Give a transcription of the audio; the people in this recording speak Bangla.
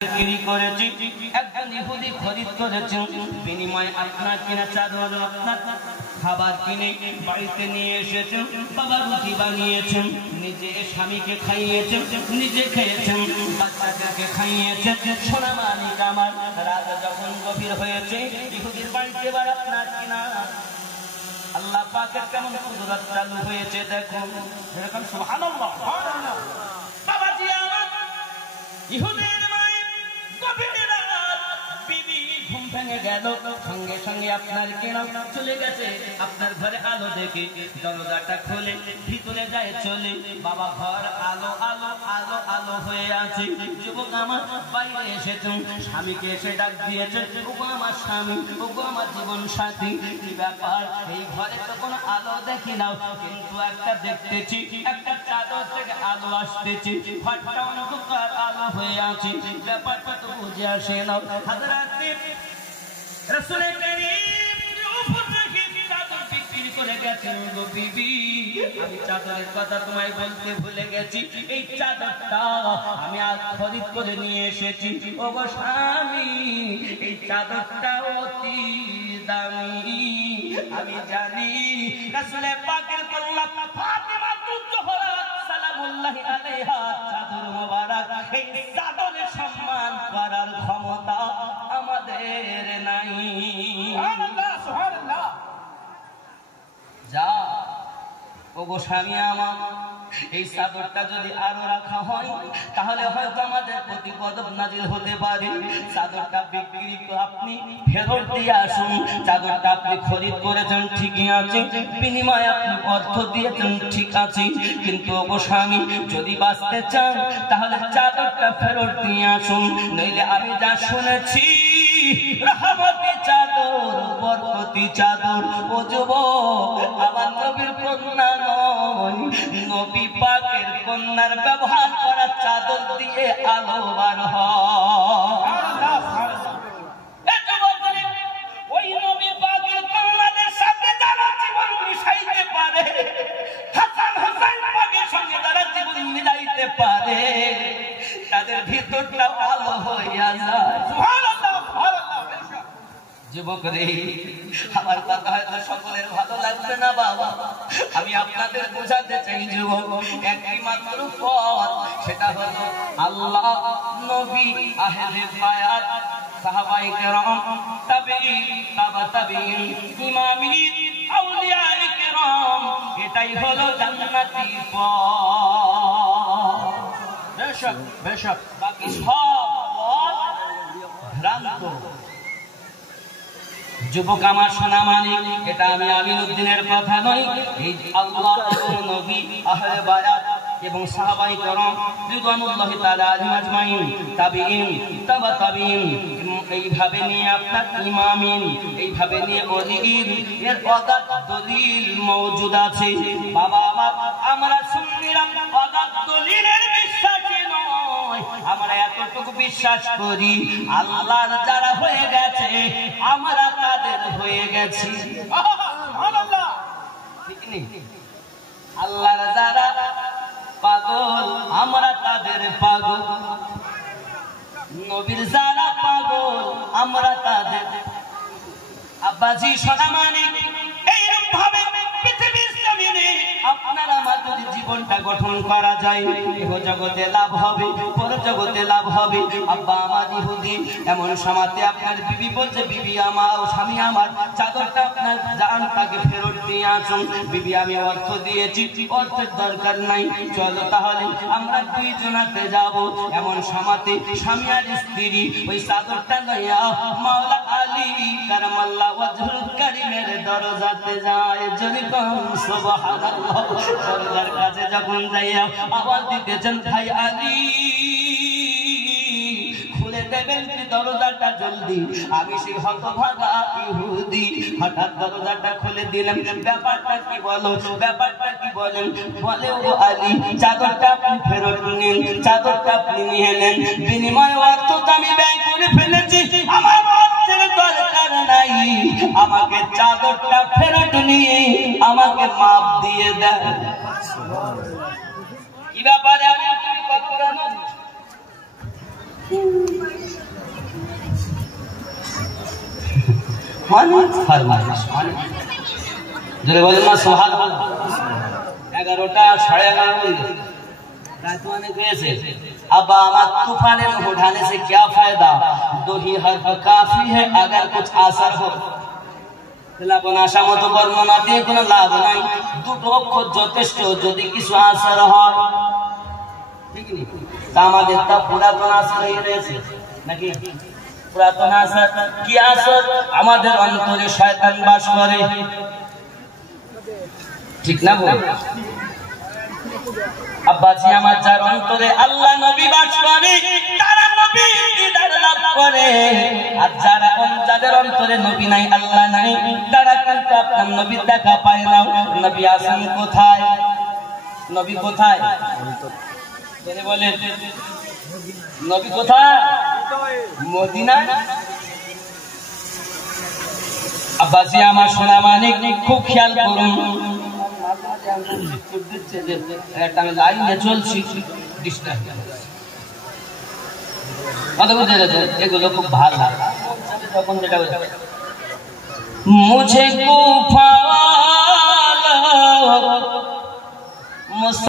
বিক্রি করেছি, একজন ইহুদি খরিদ করেছেন, বিনিময়ে আপনার কিনা চাদর, আপনার খাবার কিনে বাড়িতে নিয়ে এসেছেন। বাবা রুটি বানিয়েছেন, নিজে স্বামীকে খাইয়েছেন, নিজে খেয়েছেন, বাচ্চাদেরকে খাইয়েছেন। সোনা মালিক আমার, রাত যখন গভীর হয়েছে, ইহুদির বাড়িতে এবার আপনার কিনা আল্লাহ পাকের কেমন কুদরত চালু হয়েছে দেখুন। এরকম সুবহানাল্লাহ। বাবাজি আমার, ইহুদির ঘুম ভেঙে গেল, সঙ্গে সঙ্গে আপনার কেনা চলে গেছে আপনার ঘরে আলো দেখে, দরজাটা খুলে ভিতরে যায় চলে। বাবা ঘর আলো আলো আলো আলো হয়ে আছে। যুবক আমার বাইরে এসেছেন, স্বামীকে এসে ডাক দিয়েছে, ওগো আমার স্বামী, ওগো আমার জীবন সাথী, কি ব্যাপার? এই ঘরে তো কোনো আলো দেখি না, কিন্তু একটা দেখতেছি, একটা চাদর থেকে আলো আসতেছি, ঘরটা অন্ধকার আলো হয়ে আছে। ব্যাপারটা তো বুঝে আসে না। হাজরাতে রাসূল কারীম উপর থেকে চাদর বিক্রি করে গেছেন। গো বিবি, আমি চাদরের কথা তোমায় বলতে ভুলে গেছি। এই চাদরটা আমি আজ খরিদ করে নিয়ে এসেছি। ও গো স্বামী, এই চাদরটা অতি দামি। আমি জানি রাসূল পাকের কন্যা ফাতেমা তুজহরা সালামুল্লাহি আলাইহা চাদর মোবারক, এই চাদরের সম্মান করার ক্ষমতা আমাদের নাই। সুবহানাল্লাহ, সুবহানাল্লাহ। যা ওগো স্বামী আমার, এই চাদরটা যদি আরো রাখা হয় তাহলে হয়তো আমাদের প্রতি গজব নাজিল হতে পারে। চাদরটা বিক্রি করে আপনি ফেরত দিয়ে আসুন। চাদরটা আপনি খরিদ করেছেন ঠিকই আছে, বিনিময়ে আপনি অর্থ দিয়েছেন ঠিক আছে, কিন্তু ওগো স্বামী যদি বাঁচতে চান তাহলে চাদরটা ফেরত দিয়ে আসুন। নইলে আমি যা শুনেছি, রহমতি চাদর, বরকতি চাদর, ও যুবক, আমার নবীর কন্যা নয়, নবী পাকের কন্যার ব্যবহার করা চাদর দিয়ে আলো বার হয়। ওই নবী পাকের কন্যাদের সাথে যারা জীবন মিশাইতে পারে, হাসান হোসেন পাকের সঙ্গে যারা জীবন মিলাইতে পারে, তাদের ভিতরটা আলো হইয়া যায়। সুবহানাল্লাহ, সুবহানাল্লাহ। যুবক রে, আমার কথা হয়তো সকলের ভালো লাগবে না বাবা, আমি আপনাদের বোঝাতে চাই যুবক, একটি মাত্র পথ, সেটা হলো আল্লাহ, নবী, আহলে বায়াত, সাহাবায়ে কেরাম, তাবেঈন, তাবা তাবেঈন, ইমামিন, আউলিয়ায়ে কেরাম, এটাই হলো জান্নাতি পথ। বেশক বেশক, বাকি সব পথ ভ্রান্ত। যুবক আমার সোনা মানিক, এটা আমি আমিনউদ্দিনের কথা নয়, এই আল্লাহ এবং নবী, আহলে বায়াত এবং সাহাবায়ে কেরাম রিদওয়ানুল্লাহি তাআলা আলাইহিম আজমাইন, তাবেঈন, তাবা তাবেঈন, এইভাবে নিয়ে আপনার ইমামিন, এইভাবে নিয়ে ওলির এর অগাধ দলিল মওজুদ আছে। বাবা আমার, আমরা সুন্নিরা অগাধ দলিলের বিশ্বাসী নয়, আমরা এতটুকু বিশ্বাস করি, আল্লাহর যারা হয়ে গেছে আমরা তাদের হয়ে গেছি। সুবহানাল্লাহ, ঠিক নেই? আল্লাহর যারা পাগল আমরা তাদের পাগল, নবীর যারা পাগল আমরা তাদের। আব্বাজি সোনা মানিক, এইরকম ভাবে পৃথিবীর জমিনে আপনার আমার যদি জীবনটা গঠন করা যায়, ইহ জগতে লাভ হবে, পর জগতে লাভ হবে। আব্বা আমার ইহুদি, এমন সময়তে আপনার বিবি বলছে, বিবি আমার, স্বামী আমার, চাদরটা আপনার জানটাকে ফেরত দিয়ে আসুন। বিবি, আমি অর্থ দিয়েছি, অর্থের দরকার নাই, চলো তাহলে আমরা দুইজনাতে যাব। এমন সময়তে স্বামী আর স্ত্রী ওই চাদরটা লইয়া মাওলা আলী কারামাল্লাহ ওয়াজহুল কারীমের দরজাতে যায়। যদি কম সুবহানাল্লাহ, দরজার কাছে যখন যাইয়া আওয়াজ দিতেছেন, ভাই আলী খুলে দেবেন কি দরজাটা জলদি, আমি সেই হতভাগা ইহুদি হঠাৎ দরজাটা খুলে দিলাম। ব্যাপারটা কি বলো, ব্যাপারটা কি বলেন? বলে, ও আলী, চাদরটা আপনি ফেরত নিন, চাদরটা আপনি নিয়ে নেন, বিনিময়ে অর্থ আমি ব্যয় করে ফেলেছি, আমার অর্থের দরকার নাই, আমাকে চাদরটা ফেরত নিয়ে আমাকে মাপ দিয়ে দেন। কি ব্যাপারে আমি অনেক ফরমাইশ, অনেক জোরে বলেন না সুবহানাল্লাহ। 11টা 11:30 रात में कैसे अब आमद तूफान में उठाने से क्या फायदा, दो ही हर्फ काफी है अगर कुछ असर हो। লাবনা সামত বর্ণনা দিয়ে কোনো লাভ নাই, দুটো অক্ষর যথেষ্ট যদি কিছু আসর হয়, ঠিক নেই? তা আমাদের তা পুরাতন আসর হয়ে রয়েছে নাকি? পুরাতন আসর কি আসর? আমাদের অন্তরে শয়তান বাস করে, ঠিক না বল? আব্বাজি আমার যার অন্তরে আল্লাহ নবী বাস করে তারা নবী দিদার লাভ করে, আর যাদের অন্তরে নবী নাই আল্লাহ নাই তারা কিন্তু আপনার নবীর দেখা পায় না। নবী আসেন কোথায়? নবী কোথায় বলে? নবী কোথায়? মদিনায়। আব্বাজি আমার সোনা মানিক খুব খেয়াল করুন, আমি লাইনে চলছি এগুলো খুব ভালো তখন যেটা মুঝে